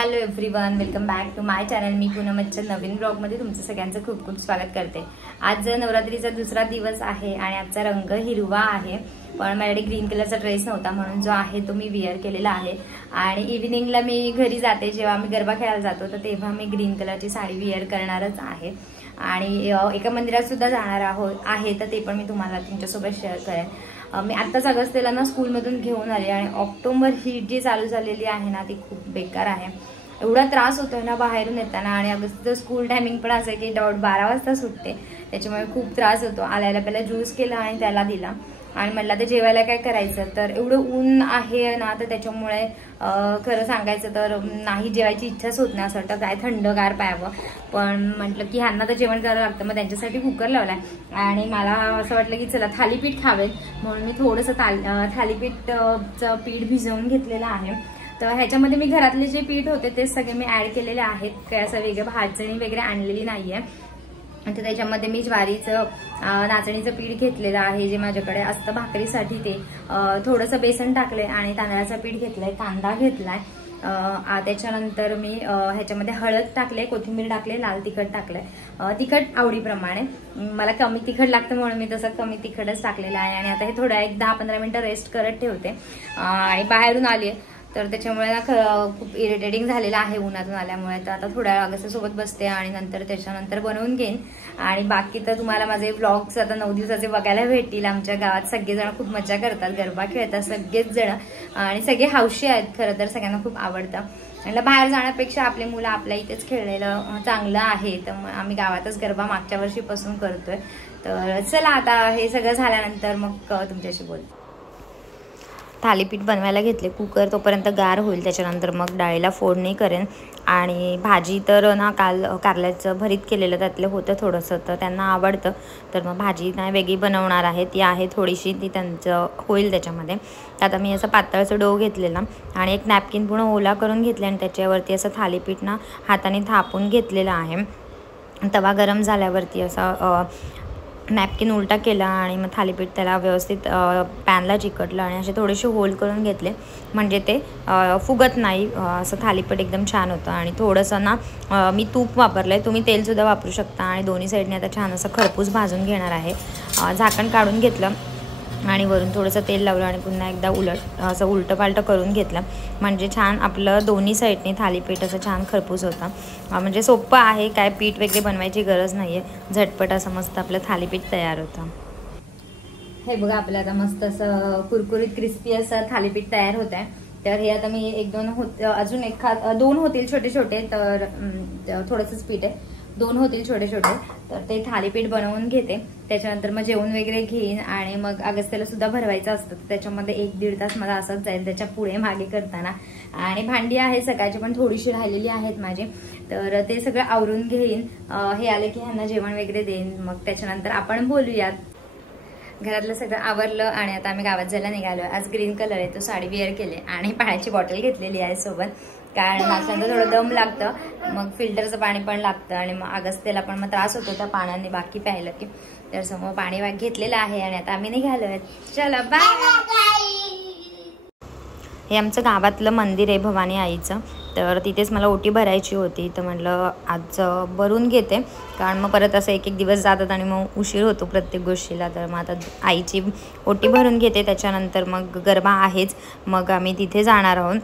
Hello everyone, welcome back to my channel. मी पूनमच्या नवीन ब्लॉगमध्ये तुमचं सगळ्यांचं खूप खूप स्वागत करते. आज नवरात्रीचा दुसरा दिवस आहे आणि आजचा रंग हिरवा आहे. पण माझ्याकडे ग्रीन कलरचा ड्रेस नव्हता म्हणून जो आहे तो मी वेअर केलेला आहे. आणि इव्हिनिंगला मी घरी जाते, जेव्हा आम्ही गरबा खेळायला जातो तर तेव्हा मी ग्रीन कलरची साडी वेअर करणारच आहे. आणि एका मंदिरात सुद्धा जाणार आहे तर ते पण मी तुम्हाला तुमच्यासोबत शेअर करेन. मी आत्ताच अगस्त्यला ना स्कूलमधून घेऊन आले आणि ऑक्टोबर हीट जी चालू झालेली आहे ना ती खूप बेकार आहे. एवढा त्रास होतोय ना बाहेरून येताना. आणि अगस्त्यचं स्कूल टायमिंग पण असं की 12 वाजता सुटते, त्याच्यामुळे खूप त्रास होतो. आल्याला पहिला ज्यूस केला आणि त्याला दिला आणि म्हटलं तर जेवायला काय करायचं, तर एवढं ऊन आहे ना तर त्याच्यामुळे खरं सांगायचं तर नाही जेवायची इच्छाच होत नाही. असं वाटतं काय थंडगार प्यावं, पण म्हटलं की ह्यांना तर जेवण करावं लागतं, मग त्यांच्यासाठी कुकर लावलाय. आणि मला असं वाटलं की चला थालीपीठ खावेल म्हणून मी थोडंसं थालीपीठचं पीठ भिजवून घेतलेलं आहे. तर ह्याच्यामध्ये मी घरातले जे पीठ होते ते सगळे मी ऍड केलेले आहेत. काय असं वेगळं भाजणी वगैरे आणलेली नाहीये. तर त्याच्यामध्ये मी ज्वारीचं नाचणीचं पीठ घेतलेलं आहे, जे माझ्याकडे असतं भाकरीसाठी. ते थोडंसं बेसन टाकलंय आणि तांदळाचं पीठ घेतलंय, कांदा घेतलाय. त्याच्यानंतर मी ह्याच्यामध्ये हळद टाकले, कोथिंबीर टाकले, लाल तिखट टाकलंय. तिखट आवडीप्रमाणे, मला कमी तिखट लागतं म्हणून मी तसं कमी तिखटच टाकलेलं आहे. आणि आता हे थोडं एक 10-15 मिनिटं रेस्ट करत ठेवते. आणि बाहेरून आली तर त्याच्यामुळे ना खूप इरिटेटिंग झालेलं आहे उन्हातून आल्यामुळे. तर आता थोड्या अगस्त्यसोबत बसते आणि नंतर त्याच्यानंतर बनवून घेईन. आणि बाकी तर तुम्हाला माझे व्लॉग्स आता 9 दिवसाचे बघायला भेटतील. आमच्या गावात सगळेजण खूप मजा करतात, गरबा खेळतात सगळेच जण आणि सगळे हौशी आहेत. खरं तर सगळ्यांना खूप आवडतं. म्हटलं बाहेर जाण्यापेक्षा आपले मुलं आपल्या इथेच खेळलेलं चांगलं आहे. तर मग आम्ही गावातच गरबा मागच्या वर्षीपासून करतोय. तर चला आता हे सगळं झाल्यानंतर मग तुमच्याशी बोलते. थालीपीठ बनवायला घेतले, कुकर तोपर्यंत गार होईल, त्याच्यानंतर मग डाळीला फोडणी करेन. आणि भाजी तर ना काल कारल्याचं भरीत केलेलं त्यातलं होतं थोडंसं, तर त्यांना आवडतं. तर मग भाजी नाही वेगळी बनवणार आहे, ती आहे थोडीशी, ती त्यांचं होईल त्याच्यामध्ये. आता मी असं पातळचं डो घेतलेला आणि एक नॅपकिन पूर्ण ओला करून घेतले आणि त्याच्यावरती असं थालीपीठ ना हाताने थापून घेतलेलं आहे. तवा गरम झाल्यावरती असा नॅपकिन उलटा केला आणि मग थालीपीठ त्याला व्यवस्थित पॅनला चिकटलं आणि असे थोडेसे होल करून घेतले, म्हणजे ते फुगत नाही. असं थालीपीठ एकदम छान होतं. आणि थोडंसं ना मी तूप वापरलं आहे, तुम्ही तेलसुद्धा वापरू शकता. आणि दोन्ही साईडने आता छान असं खरपूस भाजून घेणार आहे. झाकण काढून घेतलं आणि वरून थोडंसं तेल लावलं आणि पुन्हा एकदा असं उलटं पालटं करून घेतलं, म्हणजे छान आपलं दोन्ही साईडने थालीपीठ असं छान खरपूस होतं. म्हणजे सोपं आहे, काय पीठ वगैरे बनवायची गरज नाही आहे, झटपट असं मस्त आपलं थालीपीठ तयार होतं. हे बघा आपलं आता मस्त असं कुरकुरीत क्रिस्पी असं थालीपीठ तयार होत आहे. तर हे आता मी अजून दोन होतील छोटे छोटे, तर थोडंसंच पीठ आहे, 2 होतील छोटे छोटे, तर ते थालीपीठ बनवून घेते. त्याच्यानंतर मग जेवण वगैरे घेईन आणि मग अगस्त्यला सुद्धा भरवायचं असतं, त्याच्यामध्ये 1-1.5 तास मला असंच जाईल त्याच्या पुढे मागे करताना. आणि भांडी आहे सकाळची पण थोडीशी राहिलेली आहेत माझी, तर ते सगळं आवरून घेईन. हे आले की ह्यांना जेवण वगैरे देईन, मग त्याच्यानंतर आपण बोलूयात. घरातलं सगळं आवरलं आणि आता आम्ही गावात जायला निघालोय. आज ग्रीन कलर आहे, तो साडी वेअर केले आणि पाण्याची बॉटल घेतलेली आहे सोबत, कारण नाचल्यानंतर थोडं दम लागतं, मग फिल्टरचं पाणी पण लागतं आणि मग अगस्त्यला पण मग त्रास होतो त्या पाण्याने बाकी प्यायला की. तर समोर पाणी घेतलेलं आहे आणि आता आम्ही निघालोय. चला बाय. हे आमचं गावातलं मंदिर आहे भवानी आईचं, तर तिथेच मला ओटी भरायची होती. तर म्हटलं आज भरून घेते, कारण मग परत असं एक दिवस जातात आणि मग उशीर होतो प्रत्येक गोष्टीला. तर मग आता आईची ओटी भरून घेते, त्याच्यानंतर मग गरबा आहेच, मग आम्ही तिथे जाणार आहोत.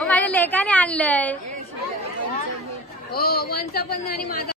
माझ्या लेकाने आणलंय हो वंचा पण आणि माझा